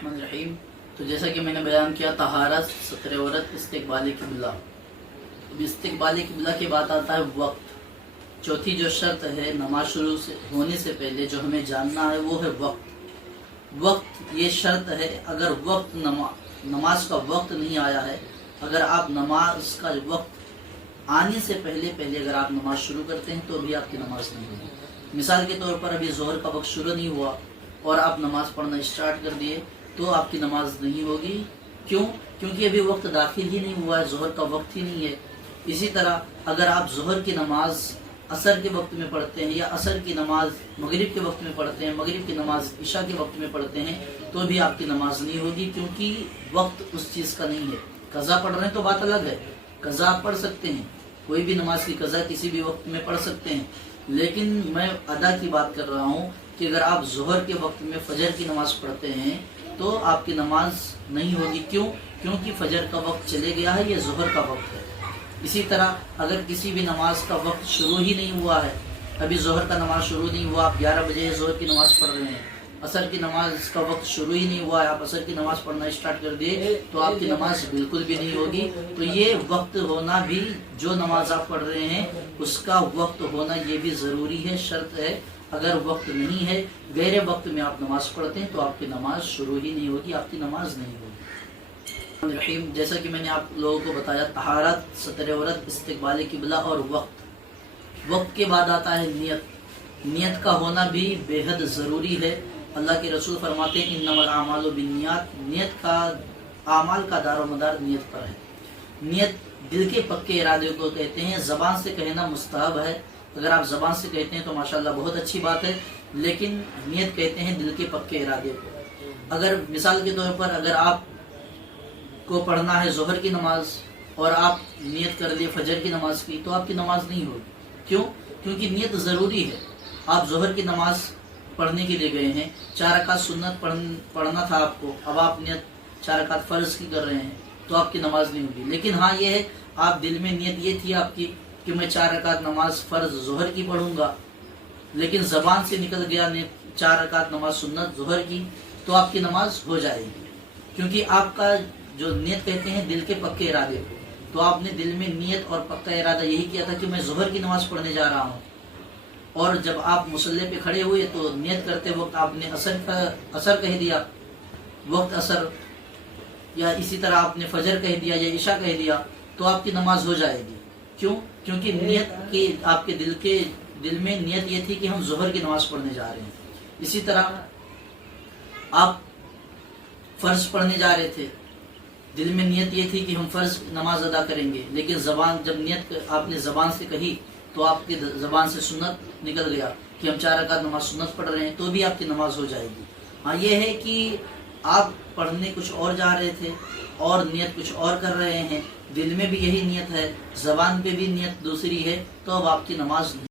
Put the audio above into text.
الرحمن الرحیم۔ تو جیسا کہ میں نے بیان کیا طہارت، ستر عورت، استقبال قبلہ۔ اب استقبال قبلہ کے بعد آتا ہے وقت۔ چوتھی جو شرط ہے نماز شروع ہونے سے پہلے جو ہمیں جاننا ہے وہ ہے وقت۔ وقت یہ شرط ہے، اگر وقت نماز کا وقت نہیں آیا ہے، اگر آپ نماز کا وقت آنے سے پہلے اگر آپ نماز شروع کرتے ہیں تو بھی آپ کی نماز نہیں ہوگی۔ مثال کے طور پر ابھی ظہر کا وقت شروع نہیں ہوا اور آپ نماز پڑھنا اسٹارٹ کر دیے تو آپ کی نماز نہیں ہوگی۔ کیوں؟ کیونکہ ابھی وقت داخل ہی نہیں ہوا ہے، ظہر کا وقت ہی نہیں ہے۔ اسی طرح اگر آپ ظہر کی نماز عصر کے وقت میں پڑھتے ہیں یا عصر کی نماز مغرب کے وقت میں پڑھتے ہیں، مغرب کی نماز عشاء کے وقت میں پڑھتے ہیں تو بھی آپ کی نماز نہیں ہوگی، کیونکہ وقت اس چیز کا نہیں ہے۔ قضا پڑھ رہے ہیں تو بات الگ ہے، قضا آپ پڑھ سکتے ہیں، کوئی بھی نماز کی قضا کسی بھی وقت میں پڑھ سکتے ہیں، لیکن میں ادا کی بات کر رہا ہوں کہ اگر آپ ظہر کے وقت میں فجر کی نماز پڑھتے ہیں تو آپ کی نماز نہیں ہوگی۔ کیوں؟ کیونکہ فجر کا وقت چلے گیا ہے، یہ ظہر کا وقت ہے۔ اسی طرح اگر کسی بھی نماز کا وقت شروع ہی نہیں ہوا ہے، ابھی ظہر کا نماز شروع نہیں ہوا، آپ 11 بجے ظہر کی نماز پڑھ رہے ہیں، عصر کی نماز کا وقت شروع ہی نہیں ہوا ہے، آپ عصر کی نماز پڑھنا اسٹارٹ کر دیے تو آپ کی نماز بالکل بھی نہیں ہوگی۔ تو یہ وقت ہونا بھی، جو نماز آپ پڑھ رہے ہیں اس کا وقت ہونا یہ بھی ضروری ہے، شرط ہے۔ اگر وقت نہیں ہے، غیر وقت میں آپ نماز پڑھتے ہیں تو آپ کی نماز شروع ہی نہیں ہوگی، آپ کی نماز نہیں ہوگی۔ رحیم، جیسا کہ میں نے آپ لوگوں کو بتایا طہارت، ستر عورت، استقبال قبلہ اور وقت۔ وقت کے بعد آتا ہے نیت۔ نیت کا ہونا بھی بے حد ضروری ہے۔ اللہ کے رسول فرماتے ہیں انما الاعمال بالنیات، نیت کا، اعمال کا دار و مدار نیت پر ہے۔ نیت دل کے پکے ارادے کو کہتے ہیں، زبان سے کہنا مستحب ہے، اگر آپ زبان سے کہتے ہیں تو ماشاءاللہ بہت اچھی بات ہے، لیکن نیت کہتے ہیں دل کے پکے ارادے کو۔ اگر مثال کے طور پر اگر آپ کو پڑھنا ہے ظہر کی نماز اور آپ نیت کر لیے فجر کی نماز کی تو آپ کی نماز نہیں ہوگی۔ کیوں؟ کیونکہ نیت ضروری ہے۔ آپ ظہر کی نماز پڑھنے کے لیے گئے ہیں، 4 رکعت سنت پڑھنا تھا آپ کو، اب آپ نیت 4 رکعت فرض کی کر رہے ہیں تو آپ کی نماز نہیں ہوگی۔ لیکن ہاں یہ ہے، آپ دل میں نیت یہ تھی آپ کی کہ میں 4 رکعت نماز فرض ظہر کی پڑھوں گا، لیکن زبان سے نکل گیا نیت 4 رکعت نماز سنت ظہر کی، تو آپ کی نماز ہو جائے گی، کیونکہ آپ کا جو نیت کہتے ہیں دل کے پکے ارادے کو، تو آپ نے دل میں نیت اور پکا ارادہ یہی کیا تھا کہ میں ظہر کی نماز پڑھنے جا رہا ہوں، اور جب آپ مصلی پہ کھڑے ہوئے تو نیت کرتے وقت آپ نے عصر کہہ دیا، وقت عصر، یا اسی طرح آپ نے فجر کہہ دیا یا عشاء کہہ دیا تو آپ کی نماز ہو جائے گی۔ کیوں؟ کیونکہ نیت کی، آپ کے دل میں نیت یہ تھی کہ ہم ظہر کی نماز پڑھنے جا رہے ہیں۔ اسی طرح آپ فرض پڑھنے جا رہے تھے، دل میں نیت یہ تھی کہ ہم فرض نماز ادا کریں گے، لیکن جب نیت آپ نے زبان سے کہی تو آپ کی زبان سے سنت نکل گیا کہ ہم 4 رکعت نماز سنت پڑھ رہے ہیں، تو بھی آپ کی نماز ہو جائے گی۔ ہاں یہ ہے کہ آپ پڑھنے کچھ اور جا رہے تھے اور نیت کچھ اور کر رہے ہیں، دل میں بھی یہی نیت ہے، زبان پہ بھی نیت دوسری ہے، تو اب آپ کی نماز